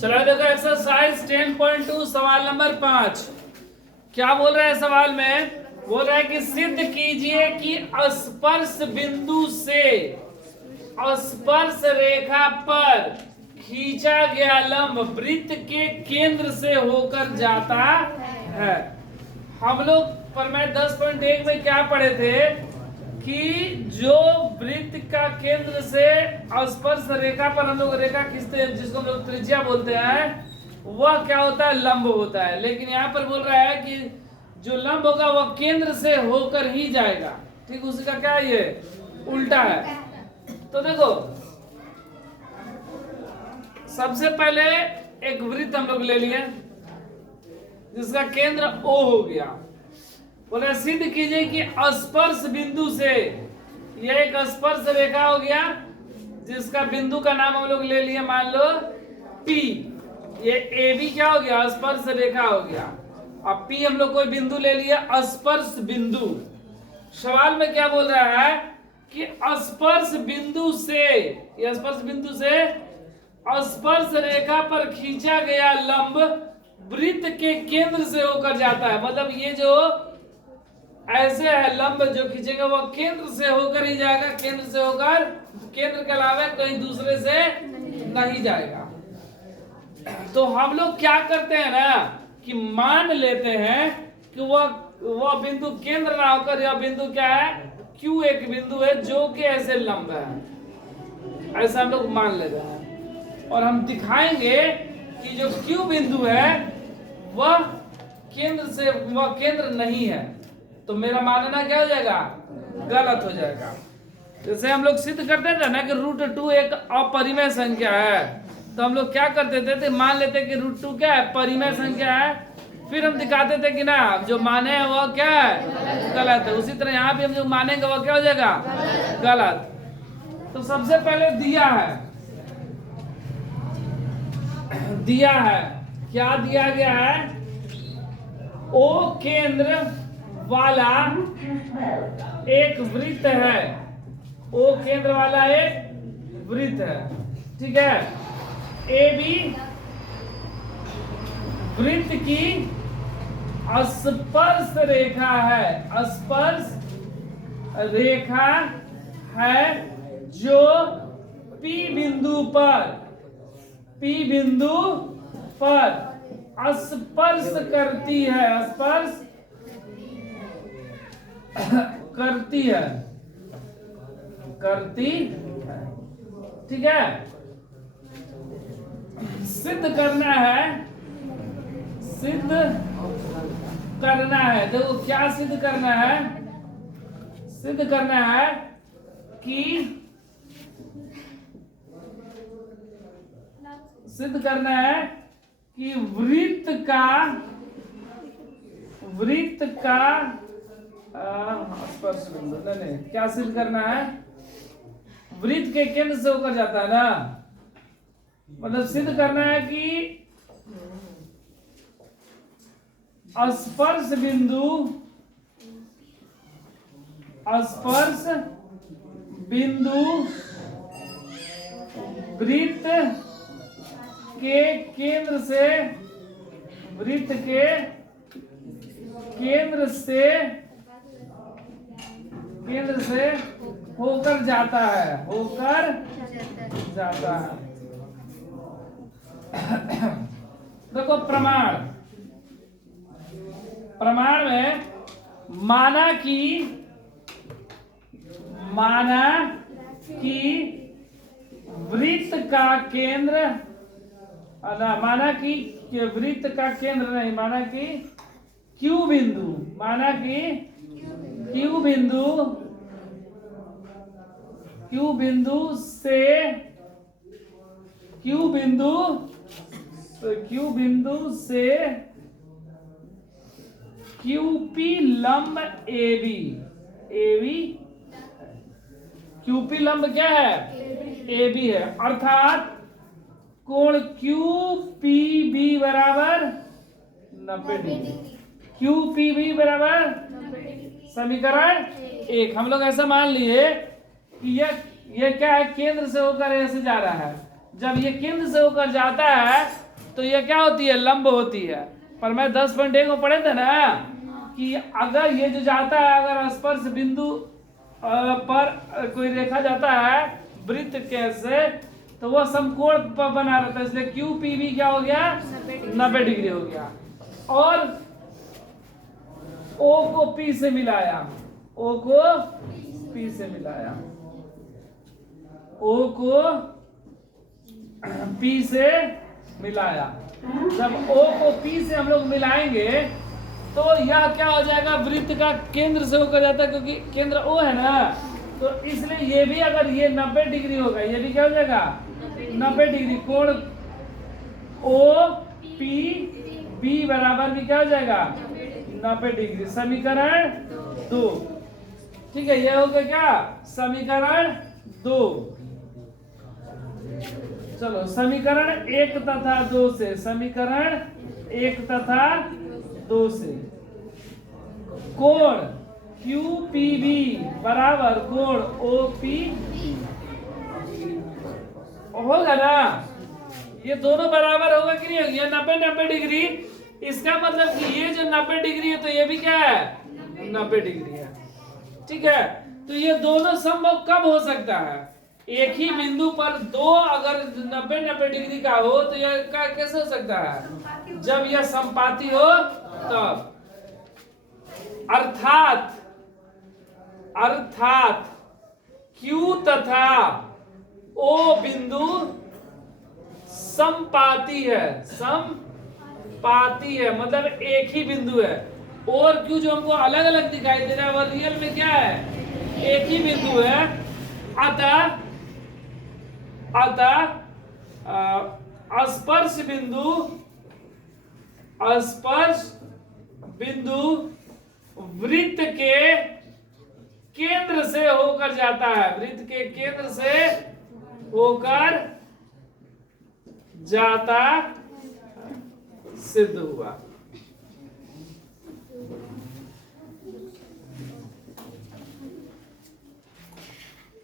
चलो देखो एक्सरसाइज 10.2 सवाल नंबर 5। क्या बोल रहा है सवाल में? बोल रहा है कि सिद्ध कीजिए कि स्पर्श बिंदु से स्पर्श रेखा पर खींचा गया लंब वृत्त के केंद्र से होकर जाता है। हम लोग प्रमेय 10.1 में क्या पढ़े थे कि जो वृत्त का केंद्र से स्पर्श रेखा पर हम लोग रेखा खींचते हैं, जिसको हम लोग त्रिज्या बोलते हैं, वह क्या होता है? लंब होता है। लेकिन यहाँ पर बोल रहा है कि जो लंब होगा वह केंद्र से होकर ही जाएगा। ठीक, उसका क्या ये उल्टा है। तो देखो सबसे पहले एक वृत्त हम लोग ले लिए जिसका केंद्र O हो गया। बोले सिद्ध कीजिए कि स्पर्श बिंदु से, यह एक स्पर्श रेखा हो गया जिसका बिंदु का नाम हम लोग ले लिए, मान लो P। ये AB क्या हो गया? स्पर्श रेखा हो गया। अब P हम लोग कोई बिंदु ले लिया, स्पर्श बिंदु। सवाल में क्या बोल रहा है कि स्पर्श बिंदु से, यह स्पर्श बिंदु से स्पर्श रेखा पर खींचा गया लंब वृत्त के केंद्र से होकर जाता है। मतलब ये जो ऐसे है लंब जो खींचेंगे वह केंद्र से होकर ही जाएगा, केंद्र से होकर, केंद्र के अलावा कहीं दूसरे से नहीं जाएगा। तो हम लोग क्या करते हैं ना कि मान लेते हैं कि वह बिंदु केंद्र ना होकर यह बिंदु क्या है? Q एक बिंदु है जो कि ऐसे लंब है, ऐसा हम लोग मान लेते हैं। और हम दिखाएंगे कि जो Q बिंदु है वह केंद्र से, वह केंद्र नहीं है। तो मेरा मानना क्या हो जाएगा? गलत हो जाएगा। जैसे हम लोग सिद्ध करते थे ना कि √2 एक अपरिमेय संख्या है, तो हम लोग क्या करते थे? मान लेते कि √2 क्या है? परिमेय संख्या है। फिर हम दिखाते थे कि ना जो माने है वह क्या है? गलत है। उसी तरह यहाँ भी हम जो मानेंगे वह क्या हो जाएगा? गलत। तो सबसे पहले दिया है, क्या दिया गया है? O केंद्र वाला एक वृत्त है। O केंद्र वाला एक वृत्त है, ठीक है। AB वृत्त की स्पर्श रेखा है, स्पर्श रेखा है जो P बिंदु पर स्पर्श करती है, स्पर्श करती है, ठीक है। सिद्ध करना है। देखो क्या सिद्ध करना है? सिद्ध करना है कि वृत्त का स्पर्श बिंदु नहीं, क्या सिद्ध करना है? वृत्त के केंद्र से होकर जाता है ना, मतलब सिद्ध करना है कि स्पर्श बिंदु वृत्त के केंद्र से होकर जाता है, देखो प्रमाण में माना कि वृत्त का केंद्र, माना कि वृत्त का केंद्र नहीं, माना कि Q बिंदु से QP लंब AB QP लंब क्या है? AB है। अर्थात कोण QPB बराबर 90 डिग्री। QPB बराबर समीकरण 1। हम लोग ऐसा मान लिए कि यह क्या है? केंद्र से होकर ऐसे जा रहा है। जब ये केंद्र से होकर जाता है तो ये क्या होती है, लंब होती है। पर मैं 10.1 को पढ़े थे ना कि अगर ये जो जाता है, अगर स्पर्श बिंदु पर कोई रेखा जाता है वृत्त के से, तो वो समकोण पर बना रहता है, इसलिए क्यू पी भी क्या हो गया, 90 डिग्री हो गया। और ओ को पी से मिलाया, ओ को पी से मिलाया, ओ को पी से मिलाया। जब ओ को पी से हम लोग मिलाएंगे तो यह क्या हो जाएगा, वृत्त का केंद्र से होकर जाता है, क्योंकि केंद्र ओ है ना, तो इसलिए ये भी अगर ये 90 डिग्री होगा, ये भी क्या हो जाएगा 90 डिग्री। कोण ओ पी बी बराबर भी क्या हो जाएगा 90 डिग्री। समीकरण 2, ठीक है, ये हो गया क्या, समीकरण 2। चलो समीकरण 1 तथा 2 से, समीकरण 1 तथा 2 से कोण QPB बराबर कोण OP होगा ना, ये दोनों बराबर होगा कि नहीं होगा, ये 90 डिग्री, इसका मतलब कि ये जो 90 डिग्री है तो ये भी क्या है 90 डिग्री है, ठीक है। तो ये दोनों संभव कब हो सकता है, एक ही बिंदु पर दो अगर 90 डिग्री का हो तो यह कैसे हो सकता है, जब यह संपाती हो तब। अर्थात Q तथा O बिंदु समपाती है, समपाती है मतलब एक ही बिंदु है। और Q जो हमको अलग अलग दिखाई दे रहा है वह रियल में क्या है, एक ही बिंदु है। अतः स्पर्श बिंदु वृत्त के केंद्र से होकर जाता है, वृत्त के केंद्र से होकर जाता सिद्ध हुआ।